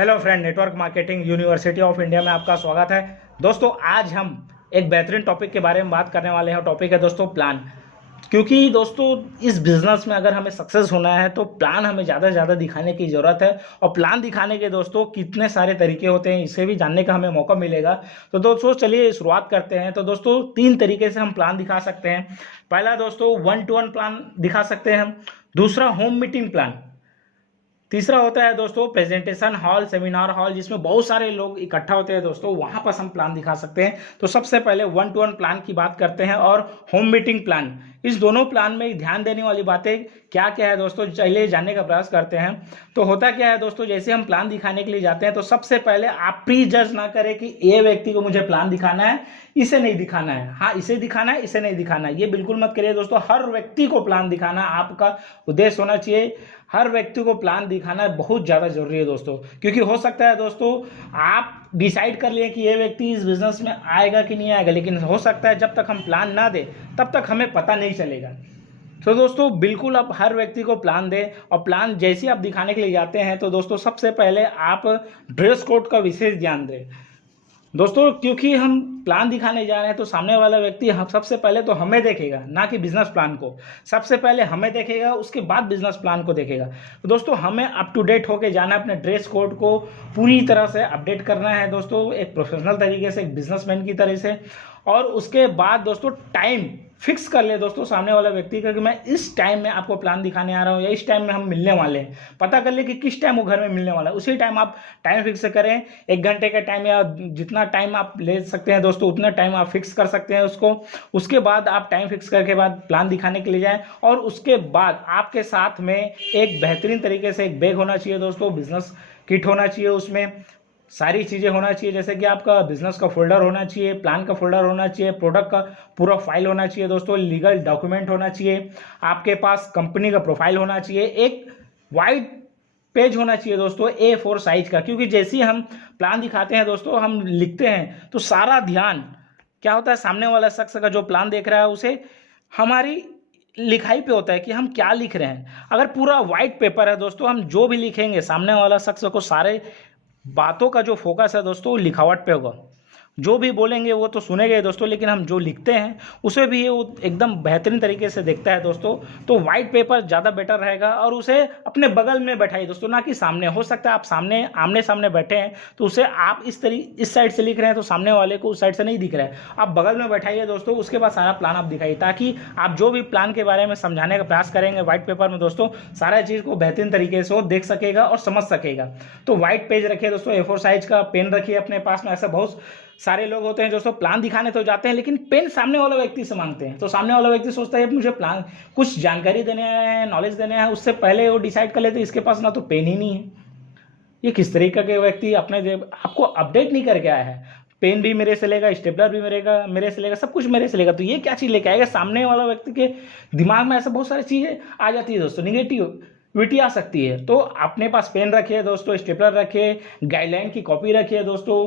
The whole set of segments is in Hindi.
Hello friend, network marketing university of India में आपका स्वागत है। दोस्तों, आज हम एक बेहतरीन टॉपिक के बारे में बात करने वाले हैं। टॉपिक है दोस्तों प्लान। क्योंकि दोस्तों इस बिज़नेस में अगर हमें सक्सेस होना है तो प्लान हमें ज़्यादा से ज़्यादा दिखाने की ज़रूरत है। और प्लान दिखाने के दोस्तों कितने सारे तरीके होते हैं, इसे भी जानने का हमें मौका मिलेगा। तो दोस्तों चलिए शुरुआत करते हैं। तो दोस्तों 3 तरीके से हम प्लान दिखा सकते हैं। पहला दोस्तों 1-to-1 प्लान दिखा सकते हैं हम। दूसरा होम मीटिंग प्लान। तीसरा होता है दोस्तों प्रेजेंटेशन हॉल, सेमिनार हॉल, जिसमें बहुत सारे लोग इकट्ठा होते हैं दोस्तों, वहां पर हम प्लान दिखा सकते हैं। तो सबसे पहले 1-to-1 प्लान की बात करते हैं और होम मीटिंग प्लान। इस दोनों प्लान में ध्यान देने वाली बातें क्या क्या है दोस्तों, चलिए जानने का प्रयास करते हैं। तो होता क्या है दोस्तों, जैसे हम प्लान दिखाने के लिए जाते हैं तो सबसे पहले आप प्री जज ना करें कि ये व्यक्ति को मुझे प्लान दिखाना है, इसे नहीं दिखाना है, हाँ इसे दिखाना है, इसे नहीं दिखाना है, ये बिल्कुल मत करिए दोस्तों। हर व्यक्ति को प्लान दिखाना आपका उद्देश्य होना चाहिए। हर व्यक्ति को प्लान दिखाना बहुत ज़्यादा जरूरी है दोस्तों, क्योंकि हो सकता है दोस्तों आप डिसाइड कर लिए कि ये व्यक्ति इस बिजनेस में आएगा कि नहीं आएगा, लेकिन हो सकता है जब तक हम प्लान ना दें तब तक हमें पता नहीं चलेगा। तो दोस्तों बिल्कुल आप हर व्यक्ति को प्लान दें। और प्लान जैसे आप दिखाने के लिए जाते हैं तो दोस्तों सबसे पहले आप ड्रेस कोड का विशेष ध्यान दें दोस्तों, क्योंकि हम प्लान दिखाने जा रहे हैं तो सामने वाला व्यक्ति हम सबसे पहले तो हमें देखेगा, ना कि बिजनेस प्लान को। सबसे पहले हमें देखेगा, उसके बाद बिजनेस प्लान को देखेगा। तो दोस्तों हमें अप टू डेट होके जाना है, अपने ड्रेस कोड को पूरी तरह से अपडेट करना है दोस्तों, एक प्रोफेशनल तरीके से, एक बिजनेसमैन की तरह से। और उसके बाद दोस्तों टाइम फिक्स कर ले दोस्तों सामने वाला व्यक्ति का कि मैं इस टाइम में आपको प्लान दिखाने आ रहा हूँ या इस टाइम में हम मिलने वाले हैं। पता कर ले कि किस टाइम वो घर में मिलने वाला है, उसी टाइम आप टाइम फिक्स करें। 1 घंटे का टाइम या जितना टाइम आप ले सकते हैं दोस्तों उतना टाइम आप फिक्स कर सकते हैं उसको। उसके बाद आप टाइम फिक्स करके बाद प्लान दिखाने के लिए जाएं। और उसके बाद आपके साथ में एक बेहतरीन तरीके से एक बैग होना चाहिए दोस्तों, बिजनेस किट होना चाहिए, उसमें सारी चीज़ें होना चाहिए, जैसे कि आपका बिजनेस का फोल्डर होना चाहिए, प्लान का फोल्डर होना चाहिए, प्रोडक्ट का पूरा फाइल होना चाहिए दोस्तों, लीगल डॉक्यूमेंट होना चाहिए, आपके पास कंपनी का प्रोफाइल होना चाहिए, एक वाइट पेज होना चाहिए दोस्तों A4 साइज का। क्योंकि जैसे ही हम प्लान दिखाते हैं दोस्तों, हम लिखते हैं तो सारा ध्यान क्या होता है, सामने वाला शख्स का जो प्लान देख रहा है उसे हमारी लिखाई पे होता है कि हम क्या लिख रहे हैं। अगर पूरा वाइट पेपर है दोस्तों, हम जो भी लिखेंगे सामने वाला शख्स को सारे बातों का जो फोकस है दोस्तों लिखावट पे होगा। जो भी बोलेंगे वो तो सुनेंगे दोस्तों, लेकिन हम जो लिखते हैं उसे भी वो एकदम बेहतरीन तरीके से देखता है दोस्तों। तो वाइट पेपर ज़्यादा बेटर रहेगा। और उसे अपने बगल में बैठाइए दोस्तों, ना कि सामने। हो सकता है आप सामने आमने सामने बैठे हैं तो उसे आप इस साइड से लिख रहे हैं तो सामने वाले को उस साइड से नहीं दिख रहा है। आप बगल में बैठाइए दोस्तों, उसके बाद सारा प्लान आप दिखाइए, ताकि आप जो भी प्लान के बारे में समझाने का प्रयास करेंगे व्हाइट पेपर में दोस्तों, सारा चीज़ को बेहतरीन तरीके से वो देख सकेगा और समझ सकेगा। तो व्हाइट पेज रखिए दोस्तों, A4 साइज का पेन रखिए अपने पास में। ऐसा बहुत सारे लोग होते हैं दोस्तों, प्लान दिखाने तो जाते हैं लेकिन पेन सामने वाला व्यक्ति से मांगते हैं। तो सामने वाला व्यक्ति सोचता है मुझे प्लान कुछ जानकारी देने आया है, नॉलेज देने आया है, उससे पहले वो डिसाइड कर लेते हैं इसके पास ना तो पेन ही नहीं है। ये किस तरीके के व्यक्ति अपने आपको अपडेट नहीं करके आया है। पेन भी मेरे से लेगा, स्टेपलर भी मेरे से लेगा, सब कुछ मेरे से लेगा, तो ये क्या चीज़ लेके आएगा। सामने वाला व्यक्ति के दिमाग में ऐसा बहुत सारी चीज़ें आ जाती है दोस्तों, निगेटिविटी आ सकती है। तो अपने पास पेन रखिए दोस्तों, स्टेपलर रखिए, गाइडलाइन की कॉपी रखिए दोस्तों,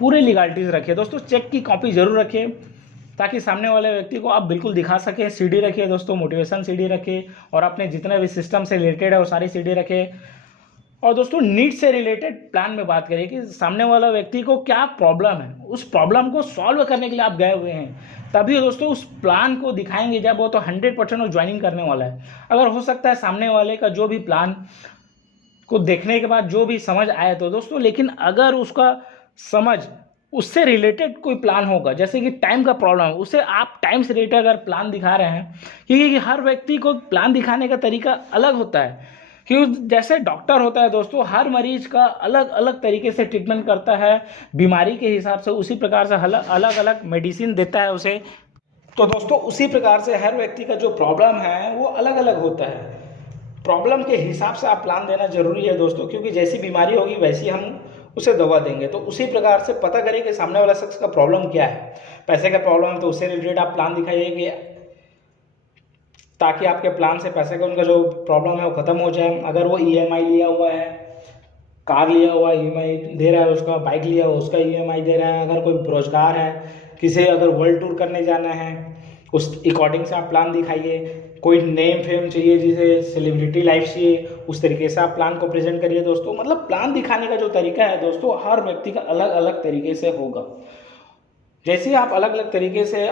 पूरे लीगलिटीज़ रखिए दोस्तों, चेक की कॉपी जरूर रखिए ताकि सामने वाले व्यक्ति को आप बिल्कुल दिखा सकें। सीडी रखिए दोस्तों, मोटिवेशन सीडी रखिए, और अपने जितने भी सिस्टम से रिलेटेड है वो सारी सीडी रखिए। और दोस्तों नीड से रिलेटेड प्लान में बात करिए कि सामने वाला व्यक्ति को क्या प्रॉब्लम है, उस प्रॉब्लम को सॉल्व करने के लिए आप गए हुए हैं, तभी दोस्तों उस प्लान को दिखाएंगे। जब वो तो 100% वो ज्वाइनिंग करने वाला है। अगर हो सकता है सामने वाले का जो भी प्लान को देखने के बाद जो भी समझ आए तो दोस्तों, लेकिन अगर उसका समझ उससे रिलेटेड कोई प्लान होगा, जैसे कि टाइम का प्रॉब्लम है, उसे आप टाइम से रिलेटेड अगर प्लान दिखा रहे हैं, क्योंकि हर व्यक्ति को प्लान दिखाने का तरीका अलग होता है। क्योंकि जैसे डॉक्टर होता है दोस्तों, हर मरीज का अलग अलग तरीके से ट्रीटमेंट करता है बीमारी के हिसाब से, उसी प्रकार से अलग अलग मेडिसिन देता है उसे। तो दोस्तों उसी प्रकार से हर व्यक्ति का जो प्रॉब्लम है वो अलग अलग होता है। प्रॉब्लम के हिसाब से आप प्लान देना जरूरी है दोस्तों, क्योंकि जैसी बीमारी होगी वैसी हम उसे दवा देंगे। तो उसी प्रकार से पता करें कि सामने वाला शख्स का प्रॉब्लम क्या है। पैसे का प्रॉब्लम है तो उससे रिलेटेड आप प्लान दिखाइए कि ताकि आपके प्लान से पैसे का उनका जो प्रॉब्लम है वो ख़त्म हो जाए। अगर वो EMI लिया हुआ है, कार लिया हुआ है EMI दे रहा है उसका, बाइक लिया हुआ उसका EMI दे रहा है, अगर कोई बेरोजगार है, किसी अगर वर्ल्ड टूर करने जाना है, उस अकॉर्डिंग से आप प्लान दिखाइए। कोई नेम फेम चाहिए, जिसे सेलिब्रिटी लाइफ चाहिए, उस तरीके से आप प्लान को प्रेजेंट करिए दोस्तों। मतलब प्लान दिखाने का जो तरीका है दोस्तों, हर व्यक्ति का अलग अलग तरीके से होगा। जैसे ही आप अलग अलग तरीके से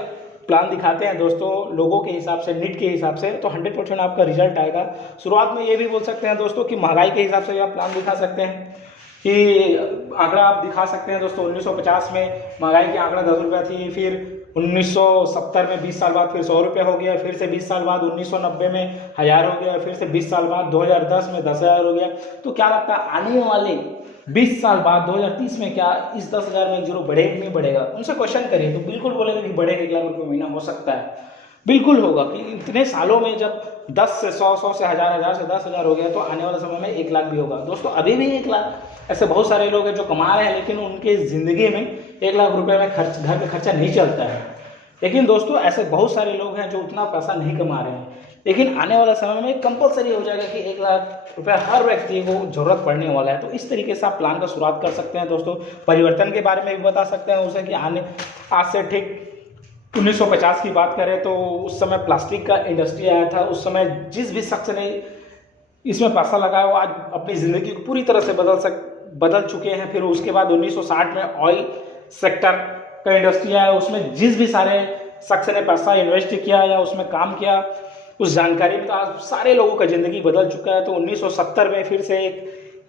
प्लान दिखाते हैं दोस्तों, लोगों के हिसाब से, नीड के हिसाब से, तो 100% आपका रिजल्ट आएगा। शुरुआत में ये भी बोल सकते हैं दोस्तों कि महंगाई के हिसाब से भी आप प्लान दिखा सकते हैं, कि आंकड़ा आप दिखा सकते हैं दोस्तों। 1950 में महंगाई की आंकड़ा 10 रुपया थी, फिर 1970 में 20 साल बाद फिर 100 रुपया हो गया, फिर से 20 साल बाद 1990 में 1000 हो गया, फिर से 20 साल बाद 2010 में 10,000 हो गया। तो क्या लगता है आने वाले 20 साल बाद 2030 में क्या इस 10,000 में जीरो बढ़ेगा कि नहीं बढ़ेगा? उनसे क्वेश्चन करिए तो बिल्कुल बोलेगा कि बढ़ेगा, 1 लाख रुपये महीना हो सकता है। बिल्कुल होगा कि इतने सालों में जब 10 से 100, 100 से 1000, 1000 से 10,000 हो गया, तो आने वाले समय में 1 लाख भी होगा दोस्तों। अभी भी 1 लाख ऐसे बहुत सारे लोग हैं जो कमा रहे हैं, लेकिन उनके ज़िंदगी में 1 लाख रुपए में घर का खर्चा नहीं चलता है। लेकिन दोस्तों ऐसे बहुत सारे लोग हैं जो उतना पैसा नहीं कमा रहे हैं, लेकिन आने वाला समय में कंपलसरी हो जाएगा कि 1 लाख रुपया हर व्यक्ति को जरूरत पड़ने वाला है। तो इस तरीके से आप प्लान का शुरुआत कर सकते हैं दोस्तों। परिवर्तन के बारे में भी बता सकते हैं उसे कि आज से ठीक 1950 की बात करें तो उस समय प्लास्टिक का इंडस्ट्री आया था। उस समय जिस भी शख्स ने इसमें पैसा लगाया वो आज अपनी ज़िंदगी को पूरी तरह से बदल चुके हैं। फिर उसके बाद 1960 में ऑयल सेक्टर का इंडस्ट्री आया, उसमें जिस भी सारे शख्स ने पैसा इन्वेस्ट किया या उसमें काम किया, उस जानकारी में तो आज सारे लोगों का ज़िंदगी बदल चुका है। तो 1970 में फिर से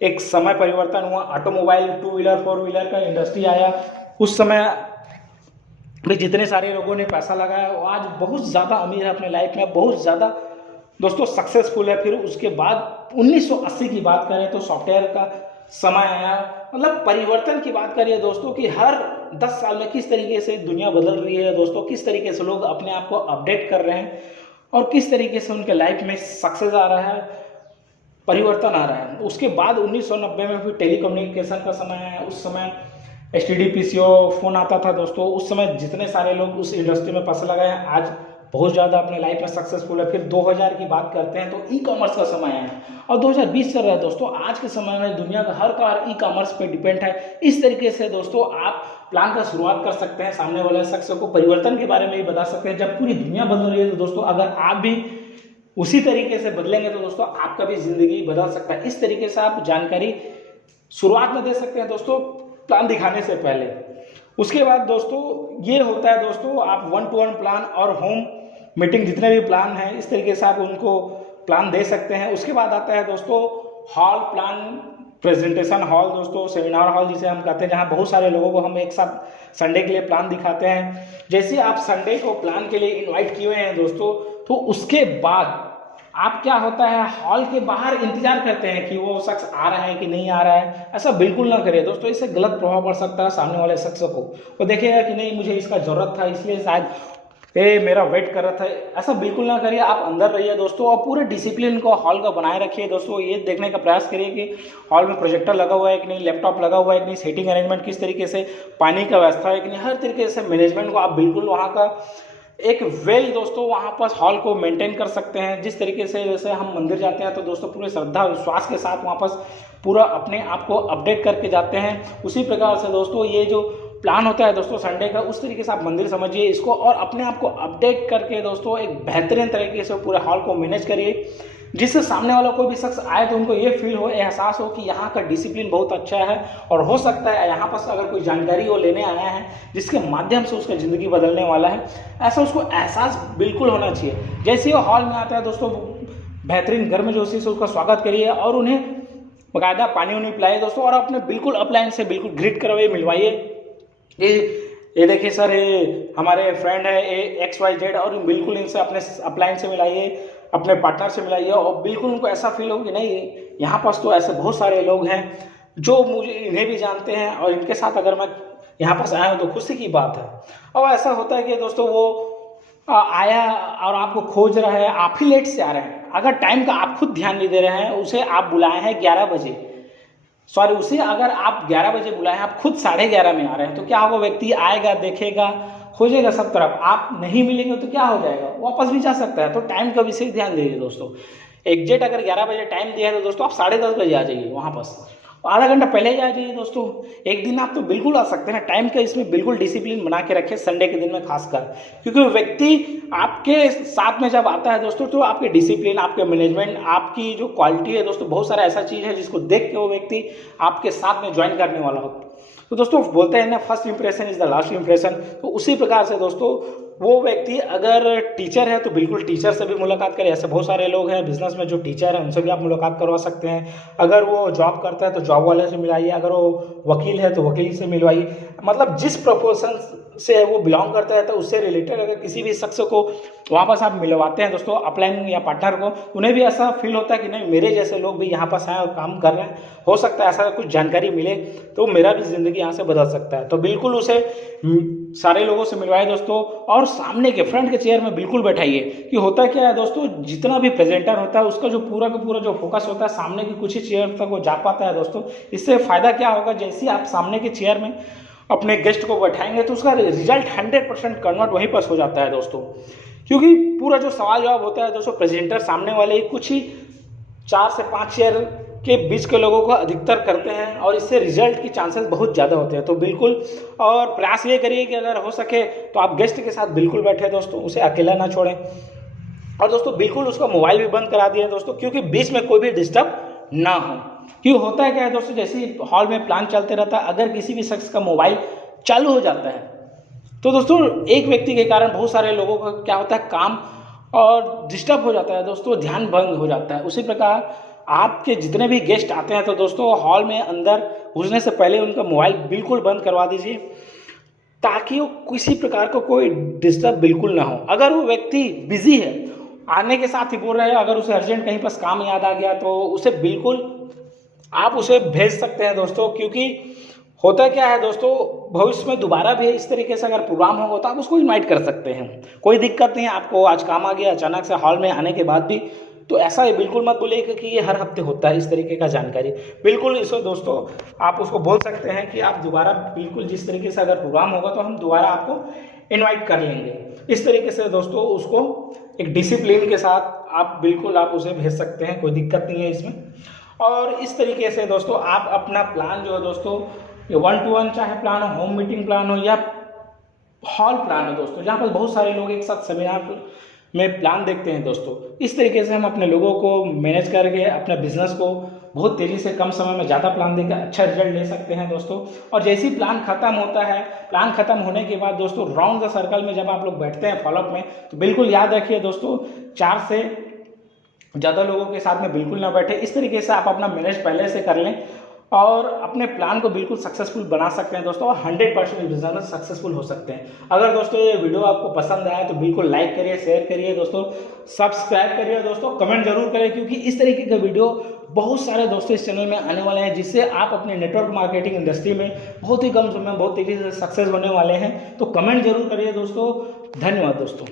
एक समय परिवर्तन हुआ, ऑटोमोबाइल, 2 व्हीलर 4 व्हीलर का इंडस्ट्री आया। उस समय भी जितने सारे लोगों ने पैसा लगाया वो आज बहुत ज़्यादा अमीर है अपने लाइफ में, बहुत ज़्यादा दोस्तों सक्सेसफुल है। फिर उसके बाद 1980 की बात करें तो सॉफ्टवेयर का समय आया। मतलब परिवर्तन की बात करिए दोस्तों कि हर 10 साल में किस तरीके से दुनिया बदल रही है दोस्तों, किस तरीके से लोग अपने आप को अपडेट कर रहे हैं और किस तरीके से उनके लाइफ में सक्सेस आ रहा है, परिवर्तन आ रहा है। उसके बाद 1990 में फिर टेलीकम्युनिकेशन का समय आया। उस समय STD PCO फ़ोन आता था दोस्तों। उस समय जितने सारे लोग उस इंडस्ट्री में पैसा लगाए हैं आज बहुत ज़्यादा अपने लाइफ में सक्सेसफुल है। फिर 2000 की बात करते हैं तो ई-कॉमर्स का समय है और 2020 चल रहा है दोस्तों। आज के समय में दुनिया का हर कार ई-कॉमर्स पे डिपेंड है। इस तरीके से दोस्तों आप प्लान का शुरुआत कर सकते हैं, सामने वाले शख्स को परिवर्तन के बारे में भी बता सकते हैं। जब पूरी दुनिया बदल रही है तो दोस्तों अगर आप भी उसी तरीके से बदलेंगे तो दोस्तों आपका भी ज़िंदगी बदल सकता है। इस तरीके से आप जानकारी शुरुआत में दे सकते हैं दोस्तों, प्लान दिखाने से पहले। उसके बाद दोस्तों ये होता है दोस्तों, आप 1-to-1 प्लान और होम मीटिंग जितने भी प्लान हैं इस तरीके से आप उनको प्लान दे सकते हैं। उसके बाद आता है दोस्तों हॉल प्लान, प्रेजेंटेशन हॉल दोस्तों, सेमिनार हॉल जिसे हम कहते हैं, जहां बहुत सारे लोगों को हम एक साथ संडे के लिए प्लान दिखाते हैं। जैसे आप संडे को प्लान के लिए इनवाइट किए हुए हैं दोस्तों, तो उसके बाद आप क्या होता है हॉल के बाहर इंतजार करते हैं कि वो शख्स आ रहा है कि नहीं आ रहा है। ऐसा बिल्कुल ना करें दोस्तों, इससे गलत प्रभाव पड़ सकता है सामने वाले शख्स को। वो देखेगा कि नहीं मुझे इसका ज़रूरत था इसलिए शायद मेरा वेट कर रहा था। ऐसा बिल्कुल ना करिए, आप अंदर रहिए दोस्तों और पूरे डिसिप्लिन को हॉल का बनाए रखिए दोस्तों। ये देखने का प्रयास करिए कि हॉल में प्रोजेक्टर लगा हुआ है कि नहीं, लैपटॉप लगा हुआ है कि नहीं, सीटिंग अरेंजमेंट किस तरीके से, पानी का व्यवस्था है कि नहीं, हर तरीके से मैनेजमेंट को आप बिल्कुल वहाँ का एक वेल दोस्तों वहाँ पर हॉल को मेंटेन कर सकते हैं। जिस तरीके से जैसे हम मंदिर जाते हैं तो दोस्तों पूरे श्रद्धा विश्वास के साथ वहाँ पर पूरा अपने आप को अपडेट करके जाते हैं, उसी प्रकार से दोस्तों ये जो प्लान होता है दोस्तों संडे का, उस तरीके से आप मंदिर समझिए इसको और अपने आप को अपडेट करके दोस्तों एक बेहतरीन तरीके से पूरे हॉल को मैनेज करिए, जिससे सामने वाला कोई भी शख्स आए तो उनको ये फील हो, एहसास हो कि यहाँ का डिसिप्लिन बहुत अच्छा है। और हो सकता है यहाँ पर अगर कोई जानकारी वो लेने आया है जिसके माध्यम से उसका ज़िंदगी बदलने वाला है, ऐसा उसको एहसास बिल्कुल होना चाहिए। जैसे वो हॉल में आता है दोस्तों, बेहतरीन गर्मजोशी से उसका स्वागत करिए और उन्हें बाकायदा पानी उन्हें पिलाइए दोस्तों, और अपने बिल्कुल अपलाइन से बिल्कुल ग्रीट करवाइए, मिलवाइए। ये देखिए सर, ये हमारे फ्रेंड है XYZ, और बिल्कुल इनसे अपने अपलाइन से मिलाइए, अपने पार्टनर से मिलाइए और बिल्कुल उनको ऐसा फील हो कि नहीं यहाँ पास तो ऐसे बहुत सारे लोग हैं जो मुझे इन्हें भी जानते हैं और इनके साथ अगर मैं यहाँ पास आया हूँ तो खुशी की बात है। और ऐसा होता है कि दोस्तों वो आया और आपको खोज रहा है, आप ही लेट से आ रहे हैं, अगर टाइम का आप खुद ध्यान नहीं दे रहे हैं, उसे आप बुलाए हैं 11 बजे, सॉरी उसे अगर आप 11 बजे बुलाए हैं, आप खुद 11:30 में आ रहे हैं, तो क्या होगा, व्यक्ति आएगा, देखेगा, खोजेगा सब तरफ, आप नहीं मिलेंगे तो क्या हो जाएगा, वापस भी जा सकता है। तो टाइम का विशेष ध्यान दीजिए दोस्तों। एग्जैक्ट अगर 11 बजे टाइम दिया है तो दोस्तों आप 10:30 बजे आ जाइए वहाँ पास, आधा घंटा पहले ही आ जाइए दोस्तों। एक दिन आप तो बिल्कुल आ सकते हैं ना, टाइम का इसमें बिल्कुल डिसिप्लिन बना के रखें संडे के दिन में खासकर, क्योंकि व्यक्ति आपके साथ में जब आता है दोस्तों तो आपके डिसिप्लिन, आपके मैनेजमेंट, आपकी जो क्वालिटी है दोस्तों, बहुत सारा ऐसा चीज़ है जिसको देख के वो व्यक्ति आपके साथ में ज्वाइन करने वाला हो। तो दोस्तों बोलते हैं ना, first impression is the last impression. तो उसी प्रकार से दोस्तों वो व्यक्ति अगर टीचर है तो बिल्कुल टीचर से भी मुलाकात करें। ऐसे बहुत सारे लोग हैं बिजनेस में जो टीचर हैं, उनसे भी आप मुलाकात करवा सकते हैं। अगर वो जॉब करता है तो जॉब वाले से मिलाइए, अगर वो वकील है तो वकील से मिलवाइए। मतलब जिस प्रोफेशन से वो बिलोंग करता है तो उससे रिलेटेड अगर किसी भी शख्स को वहाँ पास आप मिलवाते हैं दोस्तों, अपलाइन या पार्टनर को, उन्हें भी ऐसा फील होता है कि नहीं, मेरे जैसे लोग भी यहाँ पास आए और काम कर रहे हैं, हो सकता है ऐसा कुछ जानकारी मिले तो मेरा भी ज़िंदगी यहाँ से बदल सकता है। तो बिल्कुल उसे सारे लोगों से मिलवाइए दोस्तों, और सामने के फ्रंट के चेयर में बिल्कुल बैठाइए। कि होता क्या है दोस्तों, जितना भी प्रेजेंटर होता है उसका जो पूरा का पूरा जो फोकस होता है सामने की कुछ ही चेयर तक वो जा पाता है दोस्तों। इससे फ़ायदा क्या होगा, जैसे ही आप सामने के चेयर में अपने गेस्ट को बैठाएंगे तो उसका रिजल्ट 100% कन्वर्ट वहीं पर हो जाता है दोस्तों। क्योंकि पूरा जो सवाल जवाब होता है दोस्तों, प्रेजेंटर सामने वाले कुछ ही 4 से 5 चेयर के बीच के लोगों को अधिकतर करते हैं, और इससे रिजल्ट की चांसेस बहुत ज़्यादा होते हैं। तो बिल्कुल और प्रयास ये करिए कि अगर हो सके तो आप गेस्ट के साथ बिल्कुल बैठे दोस्तों, उसे अकेला ना छोड़ें। और दोस्तों बिल्कुल उसका मोबाइल भी बंद करा दिए दोस्तों, क्योंकि बीच में कोई भी डिस्टर्ब ना हो। क्यों होता है क्या है दोस्तों, जैसे ही हॉल में प्लान चलते रहता है, अगर किसी भी शख्स का मोबाइल चालू हो जाता है तो दोस्तों एक व्यक्ति के कारण बहुत सारे लोगों का क्या होता है, काम और डिस्टर्ब हो जाता है दोस्तों, ध्यान भंग हो जाता है। उसी प्रकार आपके जितने भी गेस्ट आते हैं तो दोस्तों हॉल में अंदर घुसने से पहले उनका मोबाइल बिल्कुल बंद करवा दीजिए, ताकि वो किसी प्रकार का कोई डिस्टर्ब बिल्कुल ना हो। अगर वो व्यक्ति बिजी है, आने के साथ ही बोल रहे हैं, अगर उसे अर्जेंट कहीं पास काम याद आ गया तो उसे बिल्कुल आप उसे भेज सकते हैं दोस्तों। क्योंकि होता क्या है दोस्तों, भविष्य में दोबारा भी इस तरीके से अगर प्रोग्राम होगा तो आप उसको इनवाइट कर सकते हैं, कोई दिक्कत नहीं है। आपको आज काम आ गया अचानक से हॉल में आने के बाद भी, तो ऐसा बिल्कुल मत बोलिएगा कि ये हर हफ्ते होता है इस तरीके का जानकारी। बिल्कुल इसको दोस्तों आप उसको बोल सकते हैं कि आप दोबारा बिल्कुल जिस तरीके से अगर प्रोग्राम होगा तो हम दोबारा आपको इनवाइट कर लेंगे। इस तरीके से दोस्तों उसको एक डिसिप्लिन के साथ आप बिल्कुल आप उसे भेज सकते हैं, कोई दिक्कत नहीं है इसमें। और इस तरीके से दोस्तों आप अपना प्लान जो है दोस्तों, 1-to-1 चाहे प्लान हो, होम मीटिंग प्लान हो या हॉल प्लान हो दोस्तों, जहाँ पर बहुत सारे लोग एक साथ सेमिनार में प्लान देखते हैं दोस्तों, इस तरीके से हम अपने लोगों को मैनेज करके अपने बिजनेस को बहुत तेज़ी से कम समय में ज़्यादा प्लान देकर अच्छा रिजल्ट ले सकते हैं दोस्तों। और जैसे ही प्लान खत्म होता है, प्लान खत्म होने के बाद दोस्तों राउंड द सर्कल में जब आप लोग बैठते हैं फॉलोअप में, तो बिल्कुल याद रखिए दोस्तों 4 से ज़्यादा लोगों के साथ में बिल्कुल ना बैठे। इस तरीके से आप अपना मैनेज पहले से कर लें और अपने प्लान को बिल्कुल सक्सेसफुल बना सकते हैं दोस्तों, और 100% बिजनेस सक्सेसफुल हो सकते हैं। अगर दोस्तों ये वीडियो आपको पसंद आया तो बिल्कुल लाइक करिए, शेयर करिए दोस्तों, सब्सक्राइब करिए दोस्तों, कमेंट जरूर करें, क्योंकि इस तरीके के वीडियो बहुत सारे दोस्तों इस चैनल में आने वाले हैं, जिससे आप अपने नेटवर्क मार्केटिंग इंडस्ट्री में बहुत ही कम समय में बहुत तेज़ी से सक्सेस होने वाले हैं। तो कमेंट जरूर करिए दोस्तों। धन्यवाद दोस्तों।